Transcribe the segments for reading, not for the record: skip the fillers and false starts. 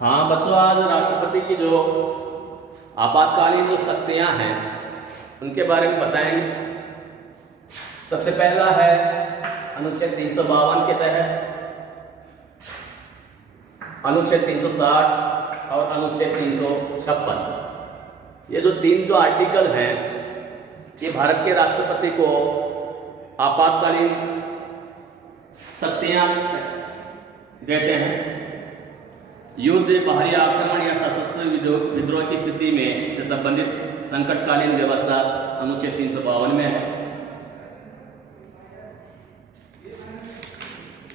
हाँ बच्चों, आज राष्ट्रपति की जो आपातकालीन जो शक्तियाँ हैं उनके बारे में बताएंगे। सबसे पहला है अनुच्छेद 352 के तहत अनुच्छेद 360 और अनुच्छेद 356। ये जो तीन आर्टिकल हैं ये भारत के राष्ट्रपति को आपातकालीन शक्तियाँ देते हैं। युद्ध, बाहरी आक्रमण या सशस्त्र विद्रोह की स्थिति में से संबंधित संकटकालीन व्यवस्था अनुच्छेद 352 में है।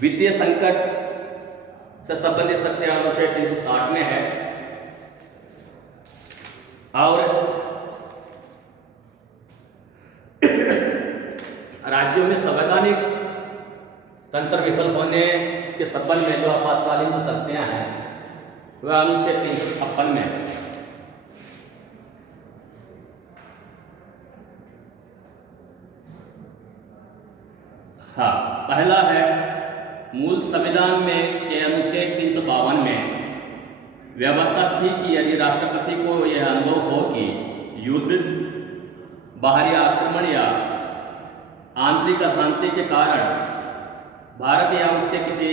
वित्तीय संकट से संबंधित शक्तियां अनुच्छेद 360 में है। और राज्यों में संवैधानिक तंत्र विफल होने के संबंध में जो आपातकालीन जो शक्तियां हैं वह अनुच्छेद 356 में है। हाँ, पहला है मूल संविधान में के अनुच्छेद 352 में व्यवस्था थी कि यदि राष्ट्रपति को यह अनुभव हो कि युद्ध, बाहरी आक्रमण या आंतरिक अशांति के कारण भारत या उसके किसी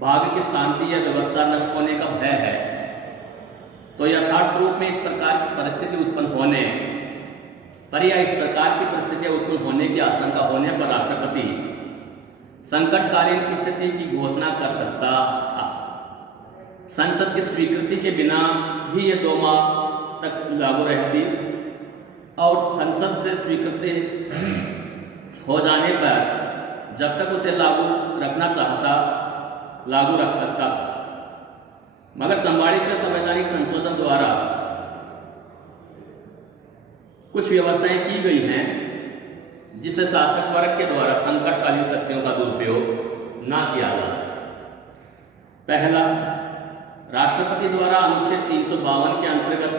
भाग की शांति या व्यवस्था नष्ट होने का भय है, तो यथार्थ रूप में इस प्रकार की परिस्थिति उत्पन्न होने पर या इस प्रकार की परिस्थितियां उत्पन्न होने की आशंका होने पर राष्ट्रपति संकटकालीन स्थिति की घोषणा कर सकता था। संसद की स्वीकृति के बिना भी ये 2 माह तक लागू रहती और संसद से स्वीकृति हो जाने पर जब तक उसे लागू रखना चाहता लागू रख सकता था। मगर 44वें संवैधानिक संशोधन द्वारा कुछ व्यवस्थाएं की गई हैं जिससे शासक वर्ग के द्वारा संकटकालीन शक्तियों का दुरुपयोग ना किया जा सके। पहला, राष्ट्रपति द्वारा अनुच्छेद 352 के अंतर्गत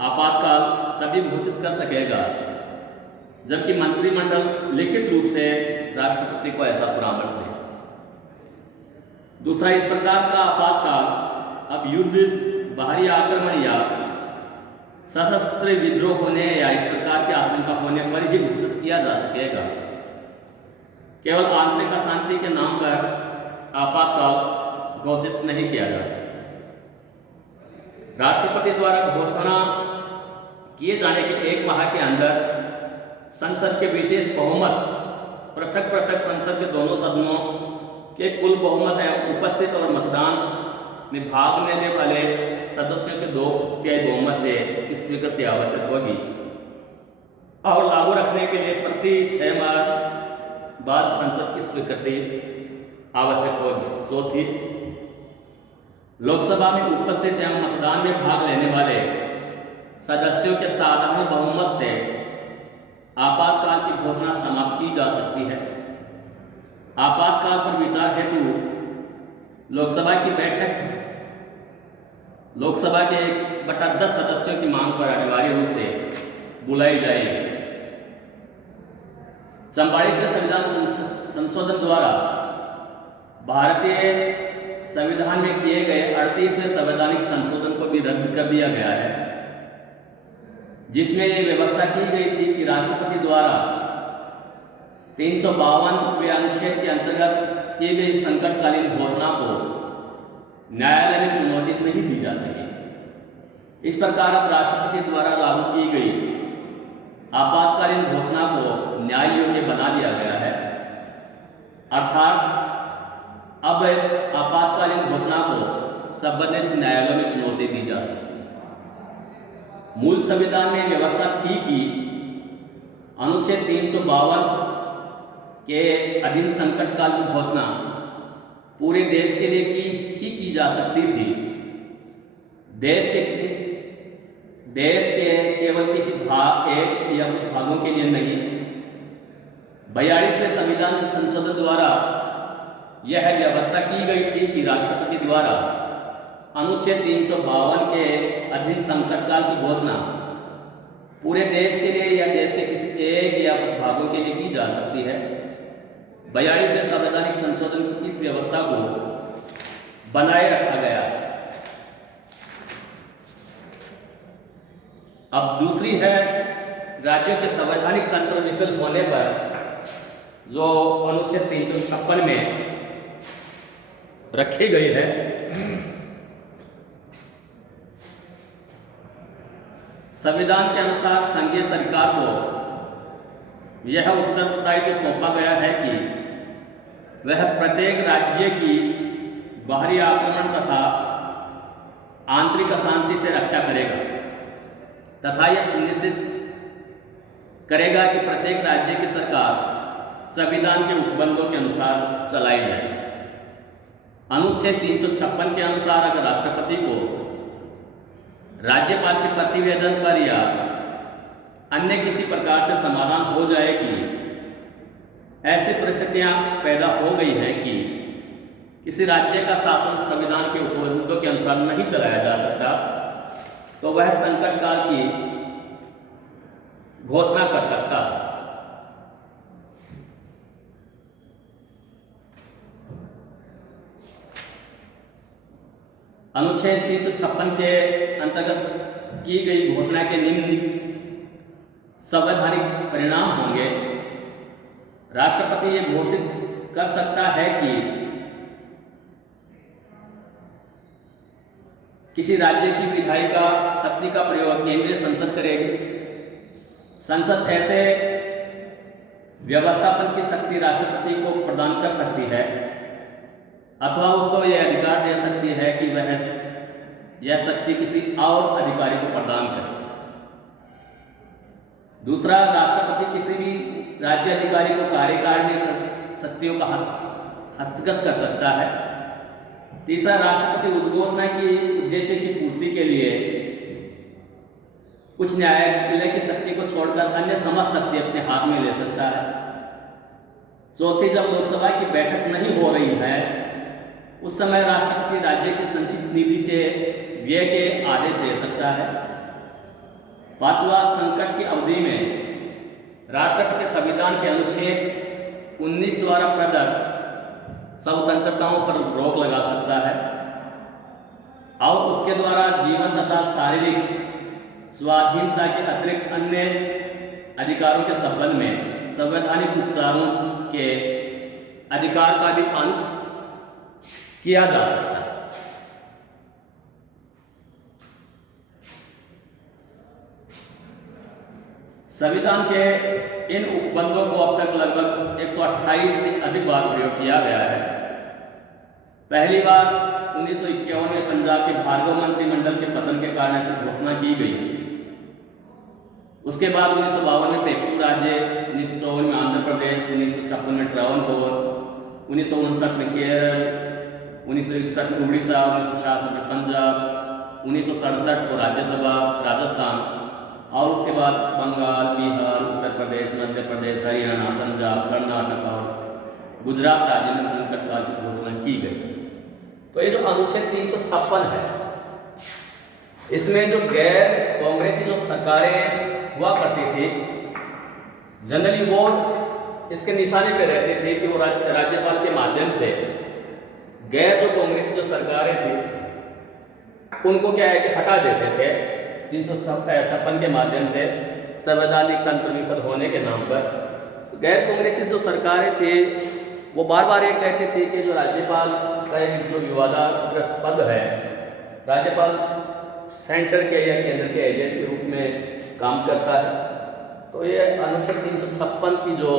आपातकाल तभी घोषित कर सकेगा जबकि मंत्रिमंडल लिखित रूप से राष्ट्रपति को ऐसा परामर्श दे। दूसरा, इस प्रकार का आपातकाल अब युद्ध, बाहरी आक्रमण या सशस्त्र विद्रोह होने या इस प्रकार की आशंका होने पर ही घोषित किया जा सकेगा। केवल आंतरिक अशांति के नाम पर आपातकाल घोषित नहीं किया जा सकता। राष्ट्रपति द्वारा घोषणा किए जाने के 1 माह के अंदर संसद के विशेष बहुमत पृथक पृथक संसद के दोनों सदनों के कुल बहुमत एवं उपस्थित और मतदान में भाग लेने वाले सदस्यों के 2/3 बहुमत से इसकी स्वीकृति आवश्यक होगी और लागू रखने के लिए प्रति 6 माह बाद संसद की स्वीकृति आवश्यक होगी। चौथी, लोकसभा में उपस्थित एवं मतदान में भाग लेने वाले सदस्यों के साधारण बहुमत से आपातकाल की घोषणा समाप्त की जा सकती है। आपातकाल पर विचार हेतु लोकसभा की बैठक लोकसभा के 1/10 सदस्यों की मांग पर अनिवार्य रूप से बुलाई जाएगी। 44वें संविधान संशोधन द्वारा भारतीय संविधान में किए गए 38वें संवैधानिक संशोधन को भी रद्द कर दिया गया है, जिसमें ये व्यवस्था की गई थी कि राष्ट्रपति द्वारा 352वें अनुच्छेद के अंतर्गत की गई संकटकालीन घोषणा को न्यायालय में चुनौती नहीं दी जा सकी। इस प्रकार अब राष्ट्रपति द्वारा लागू की गई आपातकालीन घोषणा को न्याय योग्य बना दिया गया है। अर्थात अब आपातकालीन घोषणा को संबंधित न्यायालयों में चुनौती दी जा सकती है। मूल संविधान में व्यवस्था थी कि अनुच्छेद 352 के अधीन संकटकाल की घोषणा पूरे देश के लिए की जा सकती थी। देश के केवल किसी भाग, एक या कुछ भागों के लिए नहीं। 42वें संविधान संशोधन द्वारा यह व्यवस्था की गई थी कि राष्ट्रपति द्वारा अनुच्छेद 352 के अधीन संकटकाल की घोषणा पूरे देश के लिए या देश के किसी एक या कुछ भागों के लिए की जा सकती है। 42वें संवैधानिक संशोधन की इस व्यवस्था को बनाए रखा गया अब दूसरी है राज्यों के संवैधानिक तंत्र विफल होने पर जो अनुच्छेद 356 में रखी गई है। संविधान के अनुसार संघीय सरकार को यह उत्तरदायित्व सौंपा गया है कि वह प्रत्येक राज्य की बाहरी आक्रमण तथा आंतरिक अशांति से रक्षा करेगा तथा यह सुनिश्चित करेगा कि प्रत्येक राज्य की सरकार संविधान के उपबंधों के अनुसार चलाई जाए। अनुच्छेद 356 के अनुसार अगर राष्ट्रपति को राज्यपाल के प्रतिवेदन पर या अन्य किसी प्रकार से समाधान हो जाए कि ऐसी परिस्थितियां पैदा हो गई हैं कि किसी राज्य का शासन संविधान के उपबंधों के अनुसार नहीं चलाया जा सकता, तो वह संकट काल की घोषणा कर सकता है। अनुच्छेद 356 के अंतर्गत की गई घोषणा के निम्नलिखित संवैधानिक परिणाम होंगे। राष्ट्रपति ये घोषित कर सकता है कि किसी राज्य की विधायिका शक्ति का प्रयोग केंद्रीय संसद करेगी। संसद ऐसे व्यवस्थापन की शक्ति राष्ट्रपति को प्रदान कर सकती है अथवा उसको यह अधिकार दे सकती है कि वह यह शक्ति किसी और अधिकारी को प्रदान करे। दूसरा, राष्ट्रपति किसी भी राज्य अधिकारी को कार्यकारिणी शक्तियों का हस्तगत कर सकता है। तीसरा, राष्ट्रपति उद्घोषणा की उद्देश्य की पूर्ति के लिए उच्च न्यायालय की शक्ति को छोड़कर अन्य समस्त शक्ति अपने हाथ में ले सकता है। चौथी, जब लोकसभा की बैठक नहीं हो रही है उस समय राष्ट्रपति राज्य की संचित निधि से व्यय के आदेश दे सकता है। पांचवा, संकट की अवधि में राष्ट्रपति संविधान के अनुच्छेद 19 द्वारा प्रदत्त स्वतंत्रताओं पर रोक लगा सकता है और उसके द्वारा जीवन तथा शारीरिक स्वाधीनता के अतिरिक्त अन्य अधिकारों के संबंध में संवैधानिक उपचारों के अधिकार का भी अंत किया जा सकता है। संविधान के इन उपबंधों को अब तक लगभग 128 से अधिक बार प्रयोग किया गया है। पहली बार 1951 में पंजाब के भार्गव मंत्रिमंडल के पतन के कारण से घोषणा की गई। उसके बाद 1952 में पेक्सू राज्य, 1954 में आंध्र प्रदेश, 1956 में ट्रावनकोर, 1959 में केरल, 1961 में उड़ीसा, 1966 में पंजाब, 1967 को राज्यसभा राजस्थान और उसके बाद बंगाल, बिहार, उत्तर प्रदेश, मध्य प्रदेश, हरियाणा, पंजाब, कर्नाटक और गुजरात राज्य में संकट काल की घोषणा की गई। तो ये जो अनुच्छेद 356 है, इसमें जो गैर कांग्रेसी जो सरकारें हुआ करती थी, जनरली वो इसके निशाने पे रहते थे कि वो राज्यपाल के माध्यम से गैर जो कांग्रेसी जो सरकारें थी उनको क्या है कि हटा देते थे 356 के माध्यम से संवैधानिक तंत्र विफल होने के नाम पर। तो गैर कांग्रेसी जो सरकारें थी वो बार बार ये कहते थे कि जो राज्यपाल का एक जो विवादाग्रस्त पद है, राज्यपाल सेंटर के या केंद्र के एजेंट के रूप में काम करता है। तो ये अनुच्छेद 356 की जो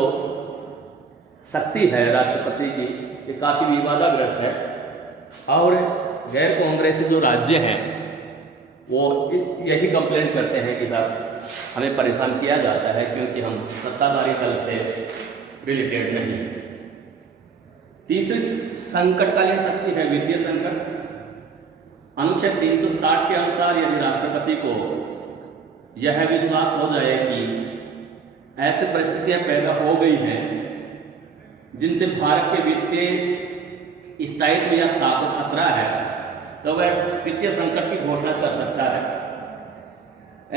शक्ति है राष्ट्रपति की, ये काफ़ी विवादाग्रस्त है और गैर कांग्रेसी जो राज्य हैं वो यही कंप्लेंट करते हैं कि साहब हमें परेशान किया जाता है क्योंकि हम सत्ताधारी दल से रिलेटेड नहीं। तीसरी संकटकालीन शक्ति है वित्तीय संकट। अनुच्छेद 360 के अनुसार यदि राष्ट्रपति को यह विश्वास हो जाए कि ऐसी परिस्थितियां पैदा हो गई हैं जिनसे भारत के वित्तीय स्थायित्व या साख को खतरा है, तो वह वित्तीय संकट की घोषणा कर सकता है।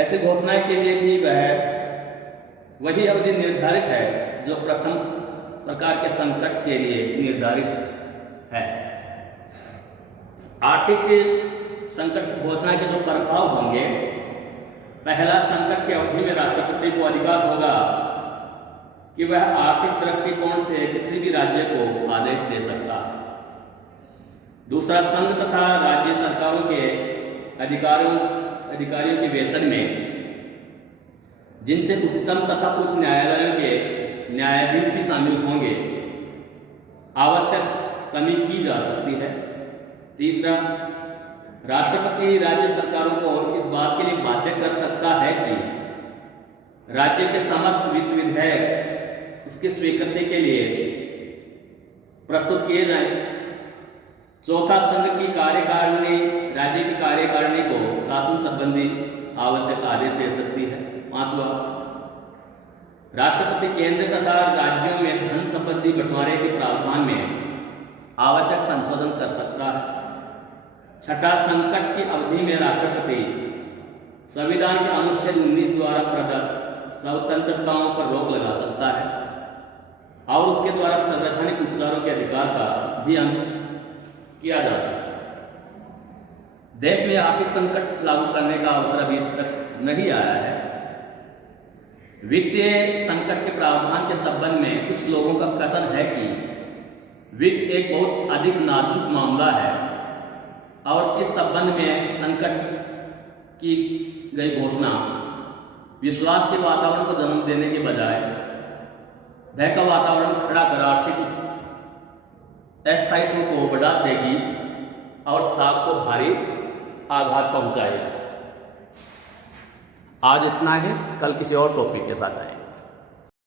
ऐसी घोषणाएं के लिए भी वह वही अवधि निर्धारित है जो प्रथम प्रकार के संकट के लिए निर्धारित है। आर्थिक संकट घोषणा के जो प्रभाव होंगे पहला, संकट की अवधि में राष्ट्रपति को अधिकार होगा कि वह आर्थिक दृष्टिकोण से किसी भी राज्य को आदेश दे सकता है। दूसरा, संघ तथा राज्य सरकारों के अधिकारियों के वेतन में, जिनसे उच्चतम तथा उच्च न्यायालयों के न्यायाधीश भी शामिल होंगे, आवश्यक कमी की जा सकती है। तीसरा, राष्ट्रपति राज्य सरकारों को इस बात के लिए बाध्य कर सकता है कि राज्य के समस्त वित्त विधेयक इसके स्वीकृति के लिए प्रस्तुत किए जाएं। चौथा, संघ की कार्यकारिणी राज्य की कार्यकारिणी को शासन संबंधी आवश्यक आदेश दे सकती है। पांचवा, राष्ट्रपति केंद्र तथा राज्यों में धन संपत्ति बंटवारे के प्रावधान में आवश्यक संशोधन कर सकता है। छठा, संकट की अवधि में राष्ट्रपति संविधान के अनुच्छेद 19 द्वारा प्रदत्त स्वतंत्रताओं पर रोक लगा सकता है और उसके द्वारा संवैधानिक उपचारों के अधिकार का भी अंत किया जा सकता है। देश में आर्थिक संकट लागू करने का अवसर अभी तक नहीं आया है। वित्तीय संकट के प्रावधान के संबंध में कुछ लोगों का कथन है कि वित्त एक बहुत अधिक नाजुक मामला है और इस संबंध में संकट की गई घोषणा विश्वास के वातावरण को जन्म देने के बजाय भय का वातावरण खड़ा कर आर्थिक अस्थायित्व को बढ़ा देगी और साख को भारी आघात पहुंचाएगी। आज इतना ही, कल किसी और टॉपिक के साथ आएंगे।